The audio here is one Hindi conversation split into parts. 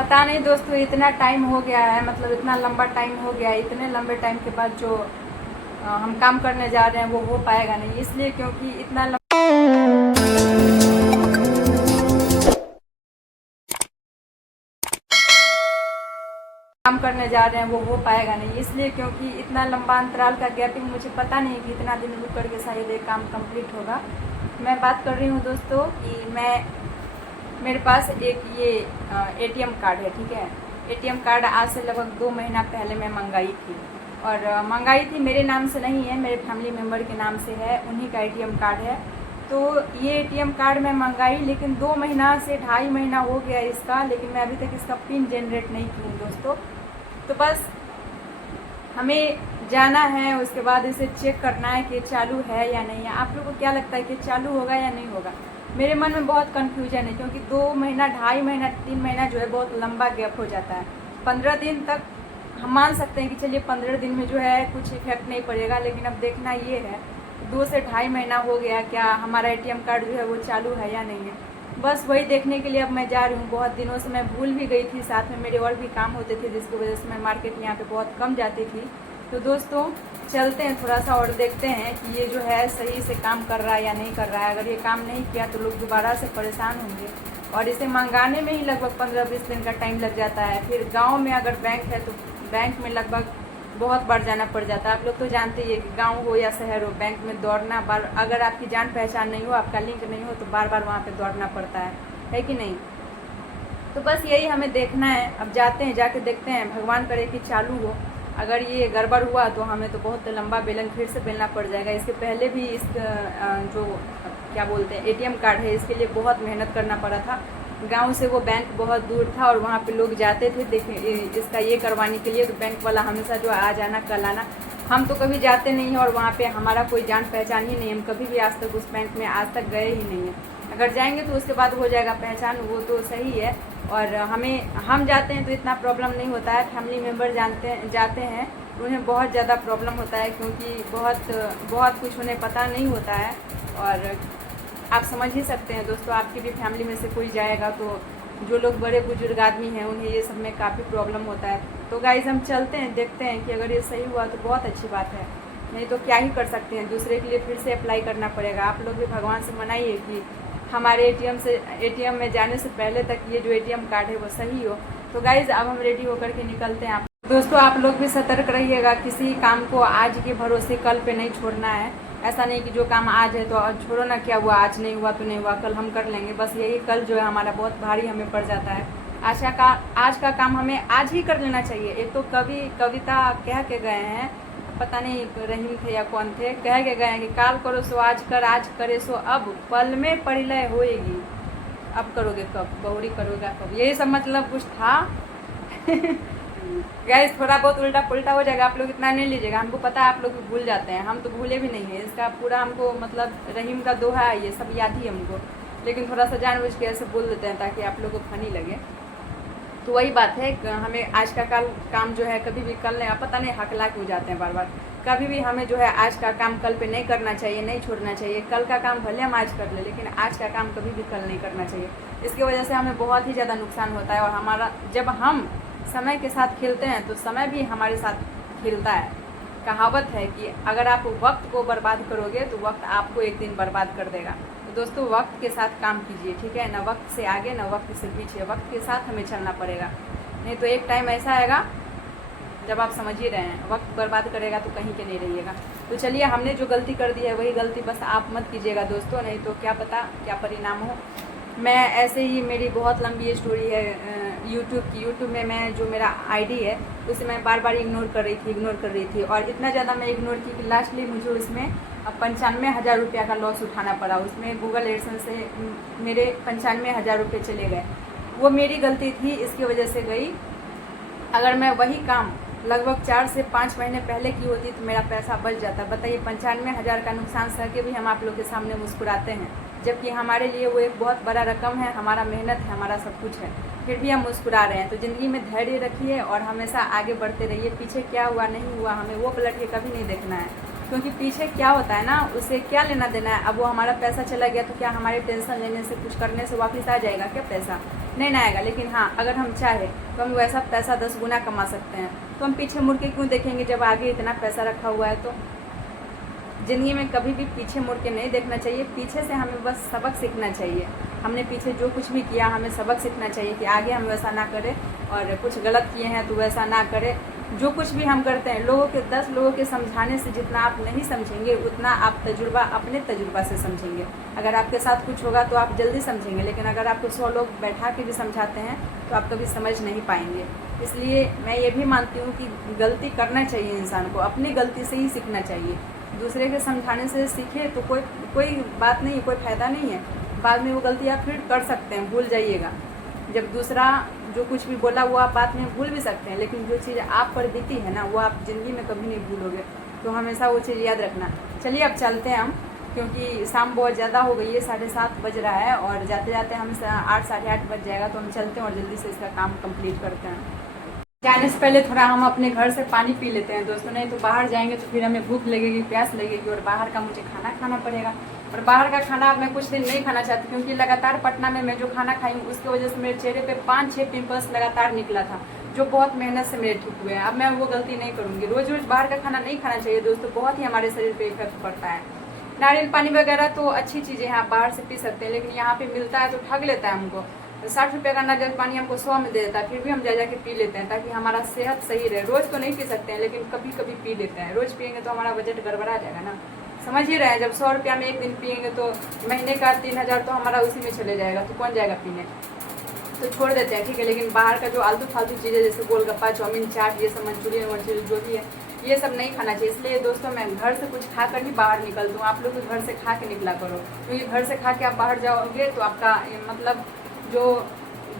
पता नहीं दोस्तों, इतना टाइम हो गया है, मतलब इतना लंबा टाइम हो गया है, इतने लंबे टाइम के बाद जो हम काम करने जा रहे हैं वो हो पाएगा नहीं, इसलिए क्योंकि इतना काम करने जा रहे हैं वो हो पाएगा नहीं, इसलिए क्योंकि इतना लंबा अंतराल का गैपिंग मुझे पता नहीं कि इतना दिन रुक करके शायद ये काम कंप्लीट होगा। मैं बात कर रही हूँ दोस्तों कि मेरे पास एक ये एटीएम कार्ड है, ठीक है। एटीएम कार्ड आज से लगभग 2 महीना पहले मैं मंगाई थी, और मंगाई थी मेरे नाम से नहीं है, मेरे फैमिली मेम्बर के नाम से है, उन्हीं का एटीएम कार्ड है। तो ये एटीएम कार्ड मैं मंगाई, लेकिन 2 महीना से 2.5 महीना हो गया इसका, लेकिन मैं अभी तक इसका पिन जनरेट नहीं की हूँ दोस्तों। तो बस हमें जाना है, उसके बाद इसे चेक करना है कि चालू है या नहीं है। आप लोगों को क्या लगता है कि चालू होगा या नहीं होगा? मेरे मन में बहुत कन्फ्यूजन है, क्योंकि 2 महीना 2.5 महीना 3 महीना जो है बहुत लंबा गैप हो जाता है। 15 दिन तक हम मान सकते हैं कि चलिए 15 दिन में जो है कुछ इफेक्ट नहीं पड़ेगा, लेकिन अब देखना ये है 2 से 2.5 महीना हो गया, क्या हमारा एटीएम कार्ड जो है वो चालू है या नहीं है। बस वही देखने के लिए अब मैं जा रही हूँ। बहुत दिनों से मैं भूल भी गई थी, साथ में मेरे और भी काम होते थे, जिसकी वजह से मैं मार्केट यहाँ पे बहुत कम जाती थी। तो दोस्तों चलते हैं थोड़ा सा और देखते हैं कि ये जो है सही से काम कर रहा है या नहीं कर रहा है। अगर ये काम नहीं किया तो लोग दोबारा से परेशान होंगे, और इसे मंगाने में ही लगभग 15-20 दिन का टाइम लग जाता है। फिर गाँव में अगर बैंक है तो बैंक में लगभग बहुत बार जाना पड़ जाता है। आप लोग तो जानते ही है कि गांव हो या शहर हो, बैंक में दौड़ना बार, अगर आपकी जान पहचान नहीं हो, आपका लिंक नहीं हो, तो बार बार वहाँ पे दौड़ना पड़ता है कि नहीं। तो बस यही हमें देखना है। अब जाते हैं, जाके देखते हैं, भगवान करे कि चालू हो। अगर ये गड़बड़ हुआ तो हमें तो बहुत लंबा बेलन फिर से बेलना पड़ जाएगा। इसके पहले भी इस जो क्या बोलते हैं एटीएम कार्ड है, इसके लिए बहुत मेहनत करना पड़ा था। गांव से वो बैंक बहुत दूर था, और वहाँ पे लोग जाते थे देखें इसका ये करवाने के लिए। तो बैंक वाला हमेशा जो आज आना कल आना, हम तो कभी जाते नहीं हैं, और वहाँ पे हमारा कोई जान पहचान ही नहीं, हम कभी भी आज तक उस बैंक में आज तक गए ही नहीं हैं। अगर जाएंगे तो उसके बाद हो जाएगा पहचान, वो तो सही है। और हम जाते हैं तो इतना प्रॉब्लम नहीं होता है। फैमिली मेम्बर जाते हैं तो उन्हें बहुत ज़्यादा प्रॉब्लम होता है, क्योंकि बहुत कुछ उन्हें पता नहीं होता है। और आप समझ ही सकते हैं दोस्तों, आपकी भी फैमिली में से कोई जाएगा तो जो लोग बड़े बुजुर्ग आदमी हैं उन्हें ये सब में काफ़ी प्रॉब्लम होता है। तो गाइस हम चलते हैं, देखते हैं कि अगर ये सही हुआ तो बहुत अच्छी बात है, नहीं तो क्या ही कर सकते हैं, दूसरे के लिए फिर से अप्लाई करना पड़ेगा। आप लोग भी भगवान से मनाइए कि हमारे एटीएम में जाने से पहले तक ये जो एटीएम कार्ड है वो सही हो। तो गाइज अब हम रेडी होकर के निकलते हैं। दोस्तों आप लोग भी सतर्क रहिएगा, किसी काम को आज के भरोसे कल पे नहीं छोड़ना है। ऐसा नहीं कि जो काम आज है तो आज छोड़ो ना, क्या हुआ, आज नहीं हुआ तो नहीं हुआ, कल हम कर लेंगे। बस यही कल जो है हमारा बहुत भारी हमें पड़ जाता है। आज का काम हमें आज ही कर लेना चाहिए। एक तो कविता कह के गए हैं, पता नहीं रहीम थे या कौन थे, कह के गए हैं कि काल करो सो आज कर, आज करे सो अब, पल में परिलय होएगी, अब करोगे कब, बहुरी करोगे कब, यही सब मतलब कुछ था। गैस थोड़ा बहुत उल्टा पुल्टा हो जाएगा, आप लोग इतना नहीं लीजिएगा, हमको पता है आप लोग भूल जाते हैं, हम तो भूले भी नहीं है। इसका पूरा हमको मतलब रहीम का दोहा है, ये सब याद ही हमको, लेकिन थोड़ा सा जानबूझ के ऐसे बोल देते हैं ताकि आप लोग को फनी लगे। तो वही बात है, हमें आज का काम जो है कभी भी कल नहीं, पता नहीं हकला क्यों जाते हैं बार बार। कभी भी हमें जो है आज का काम कल पे नहीं करना चाहिए, नहीं छोड़ना चाहिए। कल का काम भले हम आज कर ले, लेकिन आज का काम कभी भी कल नहीं करना चाहिए। इसकी वजह से हमें बहुत ही ज़्यादा नुकसान होता है, और हमारा जब हम समय के साथ खेलते हैं तो समय भी हमारे साथ खेलता है। कहावत है कि अगर आप वक्त को बर्बाद करोगे तो वक्त आपको एक दिन बर्बाद कर देगा। तो दोस्तों वक्त के साथ काम कीजिए, ठीक है, न वक्त से आगे न वक्त से पीछे, वक्त के साथ हमें चलना पड़ेगा, नहीं तो एक टाइम ऐसा आएगा जब आप समझ ही रहे हैं वक्त बर्बाद करेगा तो कहीं के नहीं रहिएगा। तो चलिए, हमने जो गलती कर दी है वही गलती बस आप मत कीजिएगा दोस्तों, नहीं तो क्या पता क्या परिणाम हो। मैं ऐसे ही, मेरी बहुत लंबी स्टोरी है यूट्यूब में मैं जो मेरा आईडी है उसे मैं बार बार इग्नोर कर रही थी, और इतना ज़्यादा मैं इग्नोर की कि लास्टली मुझे उसमें 95,000 रुपया का लॉस उठाना पड़ा। उसमें गूगल एडसेंस से मेरे 95,000 रुपये चले गए। वो मेरी गलती थी, इसकी वजह से गई। अगर मैं वही काम लगभग 4 से 5 महीने पहले की होती तो मेरा पैसा बच जाता। बताइए, 95,000 का नुकसान सह के भी हम आप लोग के सामने मुस्कुराते हैं, जबकि हमारे लिए वो एक बहुत बड़ा रकम है, हमारा मेहनत है, हमारा सब कुछ है, फिर भी हम मुस्कुरा रहे हैं। तो ज़िंदगी में धैर्य रखिए और हमेशा आगे बढ़ते रहिए। पीछे क्या हुआ नहीं हुआ हमें वो पलट के कभी नहीं देखना है, क्योंकि पीछे क्या होता है ना, उससे क्या लेना देना है। अब वो हमारा पैसा चला गया तो क्या हमारे टेंशन लेने से, कुछ करने से वापस आ जाएगा क्या पैसा? नहीं ना आएगा। लेकिन हाँ, अगर हम चाहे तो हम वैसा पैसा 10 गुना कमा सकते हैं। तो हम पीछे मुड़ के क्यों देखेंगे जब आगे इतना पैसा रखा हुआ है। तो ज़िंदगी में कभी भी पीछे मुड़ के नहीं देखना चाहिए। पीछे से हमें बस सबक सीखना चाहिए। हमने पीछे जो कुछ भी किया हमें सबक सीखना चाहिए कि आगे हम वैसा ना करें, और कुछ गलत किए हैं तो वैसा ना करें। जो कुछ भी हम करते हैं, 10 लोगों के समझाने से जितना आप नहीं समझेंगे उतना आप अपने तजुर्बा से समझेंगे। अगर आपके साथ कुछ होगा तो आप जल्दी समझेंगे, लेकिन अगर आपको 100 लोग बैठा के भी समझाते हैं तो आप कभी समझ नहीं पाएंगे। इसलिए मैं ये भी मानती हूँ कि गलती करना चाहिए इंसान को, अपनी गलती से ही सीखना चाहिए। दूसरे के समझाने से सीखे तो कोई बात नहीं, कोई फ़ायदा नहीं है। बाद में वो गलती आप फिर कर सकते हैं, भूल जाइएगा। जब दूसरा जो कुछ भी बोला वो आप बाद में भूल भी सकते हैं, लेकिन जो चीज़ आप पर बीती है ना, वो आप ज़िंदगी में कभी नहीं भूलोगे। तो हमेशा वो चीज़ याद रखना। चलिए अब चलते हैं हम, क्योंकि शाम बहुत ज़्यादा हो गई है, 7:30 बज रहा है, और जाते जाते हम 8 साढ़े 8 बज जाएगा। तो हम चलते हैं और जल्दी से इसका काम कंप्लीट करते हैं। जाने से पहले थोड़ा हम अपने घर से पानी पी लेते हैं दोस्तों, नहीं तो बाहर जाएंगे तो फिर हमें भूख लगेगी, प्यास लगेगी, और बाहर का मुझे खाना खाना पड़ेगा। और बाहर का खाना मैं कुछ दिन नहीं खाना चाहती, क्योंकि लगातार पटना में मैं जो खाना खाई हूँ उसकी वजह से मेरे चेहरे पे 5-6 पिंपल्स लगातार निकला था, जो बहुत मेहनत से मेरे ठीक हुए हैं। अब मैं वो गलती नहीं करूँगी। रोज़ रोज़ बाहर का खाना नहीं खाना चाहिए दोस्तों, बहुत ही हमारे शरीर पर इफेक्ट पड़ता है। नारियल पानी वगैरह तो अच्छी चीज़ें हैं, आप बाहर से पी सकते हैं, लेकिन यहाँ पे मिलता है तो ठग लेता है हमको। 60 रुपये का नारियल पानी हमको 100 में दे देता है, फिर भी हम जा के पी लेते हैं ताकि हमारा सेहत सही रहे। रोज़ तो नहीं पी सकते हैं, लेकिन कभी कभी पी लेते हैं। रोज़ पियेंगे तो हमारा बजट गड़बड़ा जाएगा ना, समझ ही रहे हैं। जब 100 रुपया में एक दिन पियेंगे तो महीने का 3000 तो हमारा उसी में चले जाएगा, तो कौन जाएगा पीने। तो छोड़ देते हैं, ठीक है। लेकिन बाहर का जो आलतू फालतू चीज़ें जैसे गोलगप्पा, चाउमीन, चाट, ये सब मंचूरियन जो भी है, ये सब नहीं खाना चाहिए। इसलिए दोस्तों मैं घर से कुछ खा कर ही बाहर निकल दूँ। आप लोग तो घर से खा के निकला करो, क्योंकि घर से खा के आप बाहर जाओगे तो आपका मतलब जो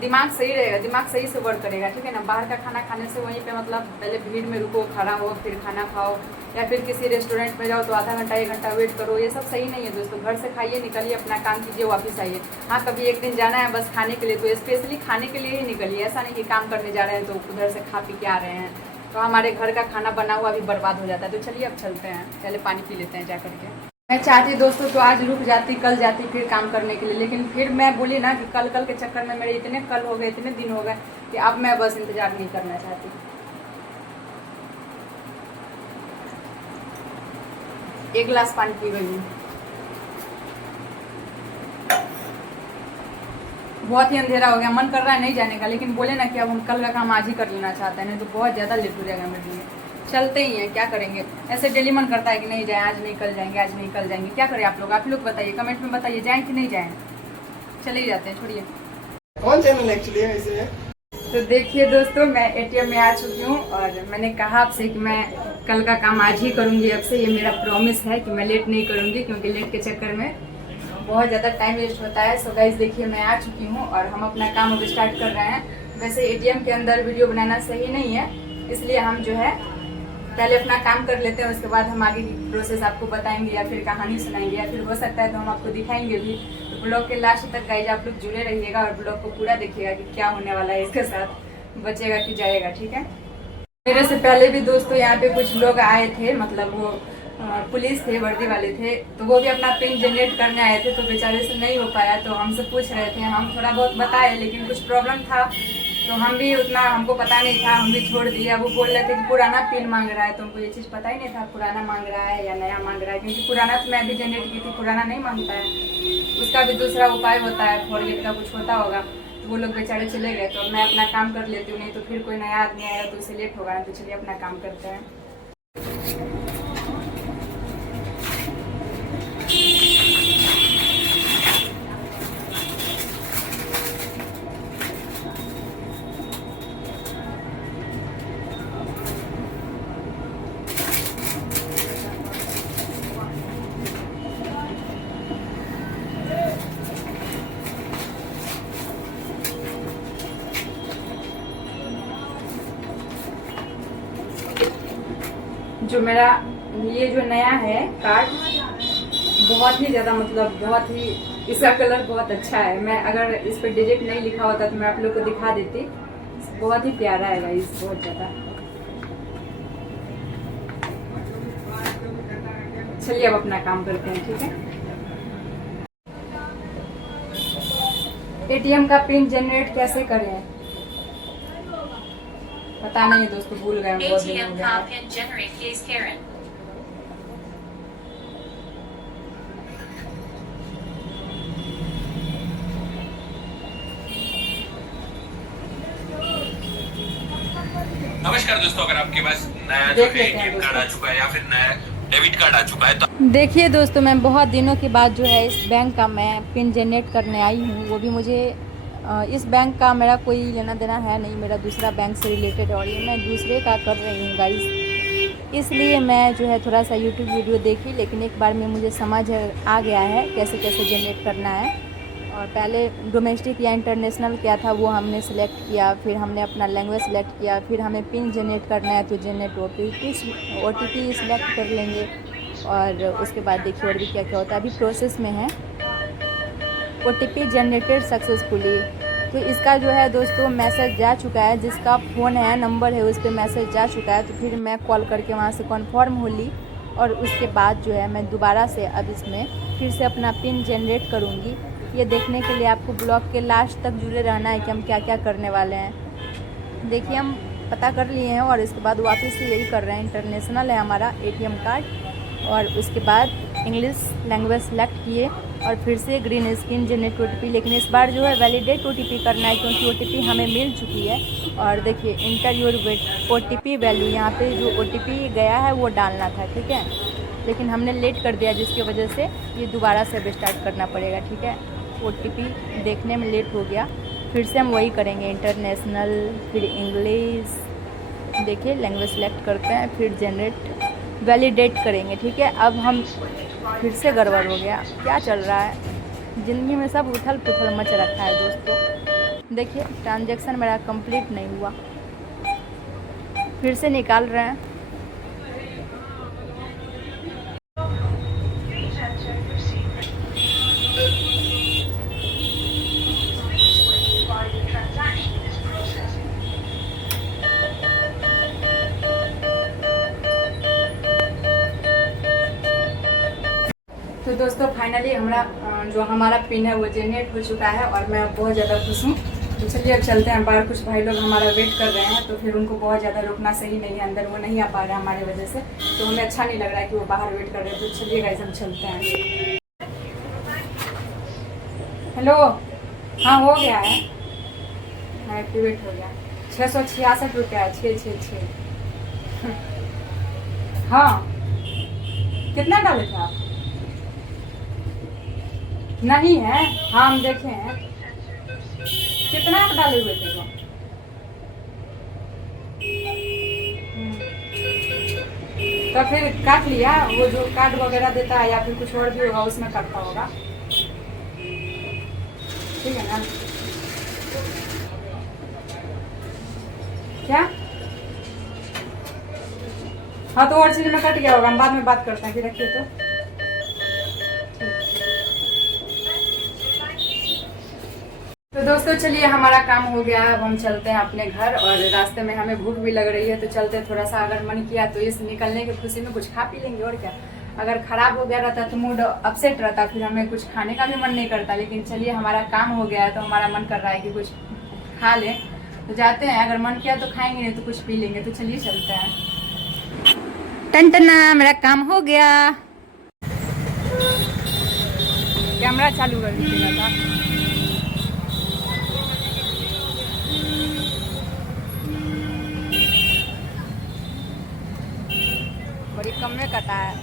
दिमाग सही रहेगा, दिमाग सही से वर्क करेगा, ठीक है ना। बाहर का खाना खाने से वहीं पे मतलब पहले भीड़ में रुको, खड़ा हो, फिर खाना खाओ, या फिर किसी रेस्टोरेंट में जाओ तो आधा घंटा 1 घंटा वेट करो, ये सब सही नहीं है दोस्तों। घर से खाइए, निकलिए, अपना काम कीजिए, वापस आइए। हाँ, कभी एक दिन जाना है बस खाने के लिए तो स्पेशली खाने के लिए ही निकलिए। ऐसा नहीं कि काम करने जा रहे हैं तो उधर से खा पी के आ रहे हैं, तो हमारे घर का खाना बना हुआ भी बर्बाद हो जाता है। तो चलिए अब चलते हैं, पहले पानी पी लेते हैं जा करके। मैं चाहती दोस्तों तो आज रुक जाती, कल जाती फिर काम करने के लिए, लेकिन फिर मैं बोली ना कि कल के चक्कर में मेरे इतने कल हो गए, इतने दिन हो गए कि अब मैं बस इंतजार नहीं करना चाहती। एक गिलास पानी पी गई हूँ। बहुत ही अंधेरा हो गया, मन कर रहा है नहीं जाने का, लेकिन बोले ना कि अब हम कल का काम आज ही कर लेना चाहते हैं, नहीं तो बहुत ज़्यादा लेट हो जाएगा मेरे लिए। चलते ही हैं, क्या करेंगे। ऐसे डेली मन करता है कि नहीं जाए, आज नहीं कल जाएंगे, आज नहीं कल जाएंगे। क्या करें आप लोग बताइए, कमेंट में बताइए, जाएं कि नहीं जाएं। चले ही जाते हैं, छोड़िए। कौन चैनल एक्चुअली है इसे? तो देखिए दोस्तों, मैं ATM में आ चुकी हूँ, और मैंने कहा आपसे कि मैं कल का काम आज ही करूँगी। अब से ये मेरा प्रॉमिस है कि मैं लेट नहीं करूँगी, क्योंकि लेट के चक्कर में बहुत ज़्यादा टाइम वेस्ट होता है। सो गाइस देखिए, मैं आ चुकी हूँ और हम अपना काम अब स्टार्ट कर रहे हैं। वैसे ATM के अंदर वीडियो बनाना सही नहीं है, इसलिए हम जो है पहले अपना काम कर लेते हैं, उसके बाद हम आगे की प्रोसेस आपको बताएंगे, या फिर कहानी सुनाएंगे, या फिर हो सकता है तो हम आपको दिखाएंगे भी। तो ब्लॉग के लास्ट तक गाइज आप लोग जुड़े रहिएगा और ब्लॉग को पूरा देखिएगा कि क्या होने वाला है इसके साथ, बचेगा कि जाएगा, ठीक है। मेरे से पहले भी दोस्तों यहाँ पे कुछ लोग आए थे, मतलब वो पुलिस थे, वर्दी वाले थे, तो वो भी अपना पिन जनरेट करने आए थे, तो बेचारे से नहीं हो पाया, तो हमसे पूछ रहे थे। हम थोड़ा बहुत बताए, लेकिन कुछ प्रॉब्लम था तो हम भी उतना हमको पता नहीं था, हम भी छोड़ दिया। वो बोल रहे थे कि पुराना पिन मांग रहा है, तो हमको ये चीज़ पता ही नहीं था पुराना मांग रहा है या नया मांग रहा है, क्योंकि पुराना तो मैं भी जनरेट की थी, पुराना नहीं मांगता है, उसका भी दूसरा उपाय होता है, फॉरगेट का कुछ होता होगा। तो वो लोग बेचारे चले गए, तो मैं अपना काम कर लेती हूँ, नहीं तो फिर कोई नया आदमी आएगा तो उसे लेट होगा। तो चलिए अपना काम करते हैं। जो मेरा ये जो नया है कार्ड, बहुत ही ज़्यादा मतलब बहुत ही, इसका कलर बहुत अच्छा है। मैं अगर इस पर डिजिट नहीं लिखा होता तो मैं आप लोग को दिखा देती। बहुत ही प्यारा है गाइस, बहुत ज़्यादा। चलिए अब अपना काम करते हैं, ठीक है। एटीएम का पिन जनरेट कैसे करें? पता नहीं दोस्तों, भूल गए, बहुत दिन हो ATM गया का है। Pin generate case Karen. नमस्कार दोस्तों, अगर आपके पास नया जो देख है लेते हैं एटीएम कार्ड दोस्तों। आ चुका है या फिर नया डेबिट कार्ड आ चुका है तो देखिए दोस्तों, मैं बहुत दिनों के बाद जो है इस बैंक का मैं पिन जनरेट करने आई हूँ। वो भी मुझे इस बैंक का मेरा कोई लेना देना है नहीं, मेरा दूसरा बैंक से रिलेटेड, और ये मैं दूसरे का कर रही हूँ गाइस। इसलिए मैं जो है थोड़ा सा यूट्यूब वीडियो देखी, लेकिन एक बार में मुझे समझ आ गया है कैसे कैसे जनरेट करना है। और पहले डोमेस्टिक या इंटरनेशनल क्या था वो हमने सेलेक्ट किया, फिर हमने अपना लैंग्वेज सेलेक्ट किया, फिर हमें पिन जनरेट करना है तो जनरेट OTP सेलेक्ट कर लेंगे। और उसके बाद देखिए और भी क्या क्या होता है, अभी प्रोसेस में है। OTP जनरेटेड सक्सेसफुली, तो इसका जो है दोस्तों मैसेज जा चुका है, जिसका फ़ोन है नंबर है उस पर मैसेज जा चुका है। तो फिर मैं कॉल करके वहाँ से कन्फर्म हो ली, और उसके बाद जो है मैं दोबारा से अब इसमें फिर से अपना पिन जनरेट करूँगी। ये देखने के लिए आपको ब्लॉग के लास्ट तक जुड़े रहना है कि हम क्या क्या करने वाले हैं। देखिए हम पता कर लिए हैं, और इसके बाद वापस से यही कर रहे हैं। इंटरनेशनल है हमारा एटीएम कार्ड, और उसके बाद इंग्लिश लैंग्वेज सेलेक्ट किए, और फिर से ग्रीन स्क्रीन जनरेट OTP, लेकिन इस बार जो है वैलिडेट OTP करना है, क्योंकि OTP हमें मिल चुकी है। और देखिए इंटर योर OTP वैल्यू, यहाँ पे जो OTP गया है वो डालना था, ठीक है, लेकिन हमने लेट कर दिया, जिसकी वजह से ये दोबारा से अब स्टार्ट करना पड़ेगा, ठीक है। OTP देखने में लेट हो गया, फिर से हम वही करेंगे, इंटरनेशनल फिर इंग्लिश, देखिए लैंग्वेज सेलेक्ट करते हैं, फिर जनरेट वैलिडेट करेंगे, ठीक है। अब हम फिर से गड़बड़ हो गया, क्या चल रहा है ज़िंदगी में, सब उथल पुथल मच रखा है दोस्तों। देखिए ट्रांजैक्शन मेरा कंप्लीट नहीं हुआ, फिर से निकाल रहे हैं। तो दोस्तों फाइनली जो हमारा पिन है वो जनरेट हो चुका है, और मैं बहुत ज़्यादा खुश हूँ। तो चलिए अब चलते हैं बाहर, कुछ भाई लोग हमारा वेट कर रहे हैं, तो फिर उनको बहुत ज़्यादा रोकना सही नहीं है, अंदर वो नहीं आ पा रहा है हमारे वजह से, तो हमें अच्छा नहीं लग रहा है कि वो बाहर वेट कर रहे हैं। तो चलिए गाइस हम चलते हैं। हेलो, हाँ हो गया है, हाँ एक्टिवेट हो गया। 666 रुपया है, 666। हाँ कितना डाले थे आप? नहीं है, हाँ हम देखे हैं। कितना आप डाले हुए थे वो? तो फिर काट लिया, वो जो कार्ड वगैरह देता है या फिर कुछ और भी होगा उसमें काटता होगा, ठीक है ना? क्या? हाँ तो और चीज में कट गया होगा, हम बाद में बात करते हैं, फिर रखिए तो। तो दोस्तों चलिए हमारा काम हो गया है, अब हम चलते हैं अपने घर, और रास्ते में हमें भूख भी लग रही है, तो चलते थोड़ा सा, अगर मन किया तो इस निकलने की खुशी में कुछ खा पी लेंगे, और क्या। अगर खराब हो गया रहता तो मूड अपसेट रहता, फिर हमें कुछ खाने का भी मन नहीं करता। लेकिन चलिए हमारा काम हो गया है, तो हमारा मन कर रहा है कि कुछ खा लें, तो जाते हैं। अगर मन किया तो खाएंगे, नहीं तो कुछ पी लेंगे। तो चलिए चलते हैं। टनटना, मेरा काम हो गया। कैमरा चालू कर दीजिएगा था। बड़ी कम में कटा है।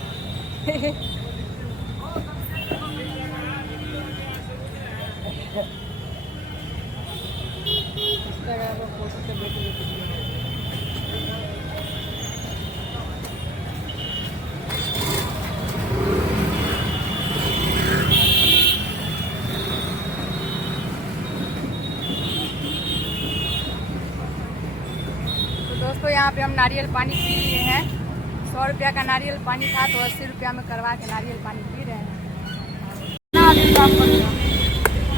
दोस्तों यहाँ पे हम नारियल पानी पी लिए हैं। 100 रुपया का नारियल पानी था, तो 80 रुपया में करवा के नारियल पानी पी रहे हैं।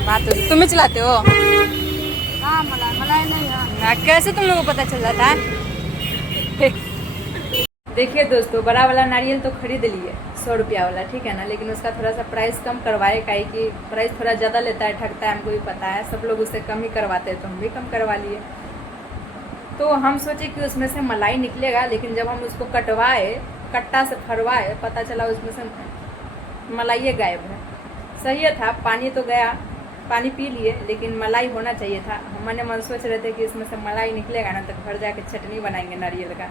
बात तो तुम ही चलाते हो? हाँ मलाई नहीं है। कैसे तुम लोगों को पता चल जाता है? देखिए दोस्तों, बड़ा वाला नारियल तो खरीद लिए, 100 रुपया वाला, ठीक है ना। लेकिन उसका थोड़ा सा प्राइस कम करवाए, काहे कि प्राइस थोड़ा ज़्यादा लेता है, ठगता है, हमको भी पता है। सब लोग उससे कम ही करवाते हैं, तो हम भी कम करवा लिए। तो हम सोचे कि उसमें से मलाई निकलेगा, लेकिन जब हम उसको कटवाए, कट्टा से फरवाए, पता चला उसमें से मलाई गायब है। सही था, पानी तो गया, पानी पी लिए, लेकिन मलाई होना चाहिए था। हमने मन सोच रहे थे कि इसमें से मलाई निकलेगा ना तो घर जाके चटनी बनाएंगे नारियल का,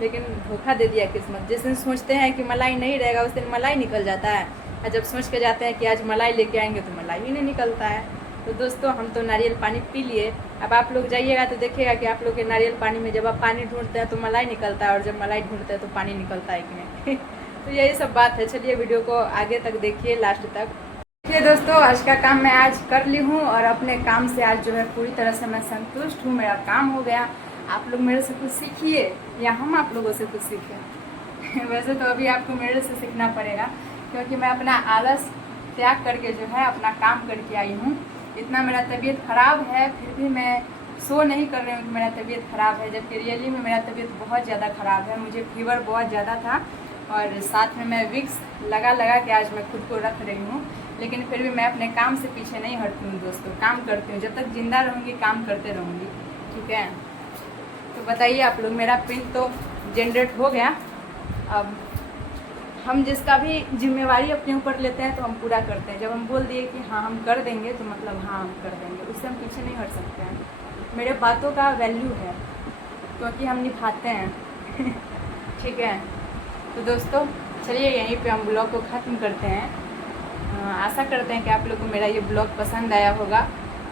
लेकिन धोखा दे दिया किस्मत। जिस दिन सोचते हैं कि मलाई नहीं रहेगा उस दिन मलाई निकल जाता है, और जब सोच के जाते हैं कि आज मलाई लेके आएंगे तो मलाई ही नहीं निकलता है। तो दोस्तों हम तो नारियल पानी पी लिए। अब आप लोग जाइएगा तो देखिएगा कि आप लोग के नारियल पानी में जब आप पानी ढूंढते हैं तो मलाई निकलता है, और जब मलाई ढूंढते हैं तो पानी निकलता है कि नहीं। तो यही सब बात है। चलिए वीडियो को आगे तक देखिए, लास्ट तक। देखिए दोस्तों, आज का काम मैं आज कर ली हूँ, और अपने काम से आज जो है पूरी तरह से मैं संतुष्ट हूँ। मेरा काम हो गया। आप लोग मेरे से कुछ सीखिए या हम आप लोगों से कुछ सीखें। वैसे तो अभी आपको मेरे से सीखना पड़ेगा, क्योंकि मैं अपना आलस त्याग करके जो है अपना काम करके आई हूँ। इतना मेरा तबीयत ख़राब है, फिर भी मैं शो नहीं कर रही हूँ कि मेरा तबीयत ख़राब है, जबकि रियली में मेरा तबीयत बहुत ज़्यादा ख़राब है। मुझे फीवर बहुत ज़्यादा था, और साथ में मैं विक्स लगा के आज मैं खुद को रख रही हूँ। लेकिन फिर भी मैं अपने काम से पीछे नहीं हटती हूँ दोस्तों, काम करती हूँ। जब तक ज़िंदा रहूँगी काम करते रहूँगी, ठीक है। तो बताइए आप लोग, मेरा पिन तो जनरेट हो गया। अब हम जिसका भी जिम्मेवारी अपने ऊपर लेते हैं तो हम पूरा करते हैं। जब हम बोल दिए कि हाँ हम कर देंगे, तो मतलब हाँ हम कर देंगे, उससे हम पीछे नहीं हट सकते हैं। मेरे बातों का वैल्यू है, क्योंकि हम निभाते हैं। ठीक है। तो दोस्तों चलिए यहीं पे हम ब्लॉग को ख़त्म करते हैं। आशा करते हैं कि आप लोग को मेरा ये ब्लॉग पसंद आया होगा।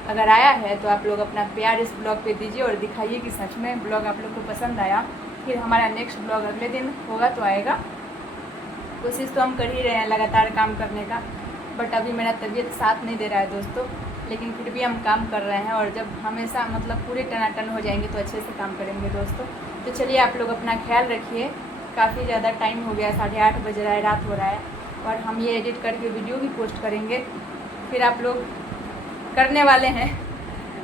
अगर आया है तो आप लोग अपना प्यार इस ब्लॉग पे दीजिए, और दिखाइए कि सच में ब्लॉग आप लोग को पसंद आया। फिर हमारा नेक्स्ट ब्लॉग अगले दिन होगा तो आएगा। कोशिश तो हम कर ही रहे हैं लगातार काम करने का, बट अभी मेरा तबीयत साथ नहीं दे रहा है दोस्तों। लेकिन फिर भी हम काम कर रहे हैं, और जब हमेशा मतलब पूरे टनाटन हो जाएंगे तो अच्छे से काम करेंगे दोस्तों। तो चलिए आप लोग अपना ख्याल रखिए। काफ़ी ज़्यादा टाइम हो गया, 8:30 बज रहा है, रात हो रहा है, और हम ये एडिट करके वीडियो भी पोस्ट करेंगे। फिर आप लोग करने वाले हैं,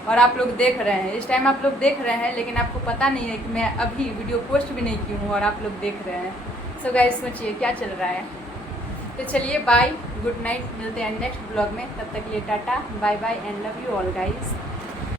और आप लोग देख रहे हैं। इस टाइम आप लोग देख रहे हैं, लेकिन आपको पता नहीं है कि मैं अभी वीडियो पोस्ट भी नहीं की हूँ, और आप लोग देख रहे हैं। सो गाइस सोचिए क्या चल रहा है। तो चलिए बाय, गुड नाइट, मिलते हैं नेक्स्ट ब्लॉग में। तब तक लिए tata, bye bye and love you all guys.